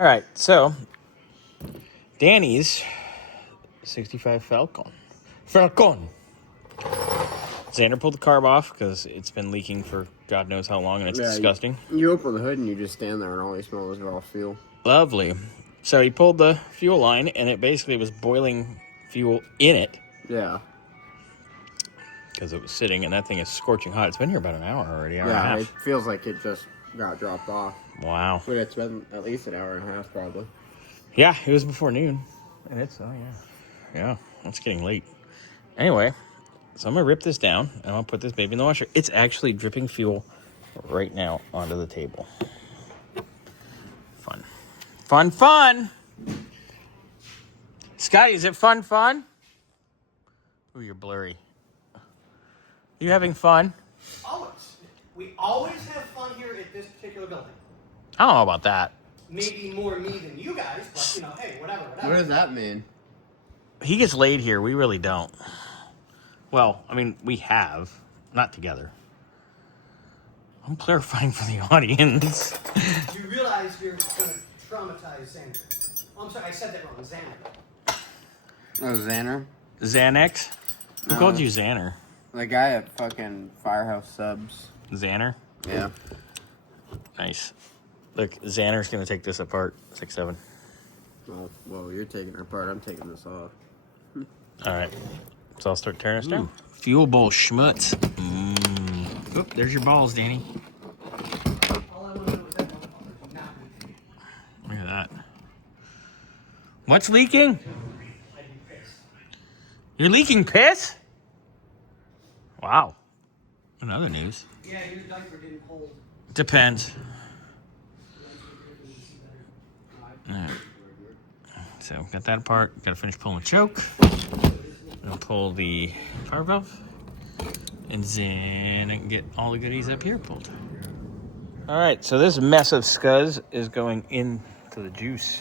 All right, so Danny's 65 Falcon. Xander pulled the carb off because it's been leaking for God knows how long, and it's disgusting. You open the hood and you just stand there and all you smell is raw fuel. Lovely. So he pulled the fuel line, and it basically was boiling fuel in it. Yeah. Because it was sitting, and that thing is scorching hot. It's been here about an hour already, hour and a half. It feels like it just got dropped off. Wow. But it's been at least an hour and a half, probably. Yeah, it was before noon. And it's, yeah, it's getting late. Anyway, so I'm going to rip this down, and I'm going to put this baby in the washer. It's actually dripping fuel right now onto the table. Fun. Fun, fun! Scotty, is it fun, fun? Ooh, you're blurry. You having fun? Always. We always have fun here at this particular building. I don't know about that. Maybe more me than you guys, but, you know, hey, whatever. What does that mean? He gets laid here. We really don't. Well, I mean, we have. Not together. I'm clarifying for the audience. You realize you're going to traumatize Xander. Oh, I'm sorry, I said that wrong. Xander. Oh, Xander? Xanax? Who called you Xander? The guy at fucking Firehouse Subs. Xander? Yeah. Nice. Look, Xander's going to take this apart. 6'7". Well, you're taking her apart. I'm taking this off. All right. So I'll start tearing this down. Fuel bowl schmutz. Oop, there's your balls, Danny. All I want to know is that motherfucker not leaking. Look at that. What's leaking? I'd be pissed. You're leaking piss? Wow. In other news. Yeah, your diaper didn't hold. Depends. All right. So got that apart. Got to finish pulling the choke. Gonna pull the power valve, and then I can get all the goodies up here pulled. All right, so this mess of scuzz is going into the juice.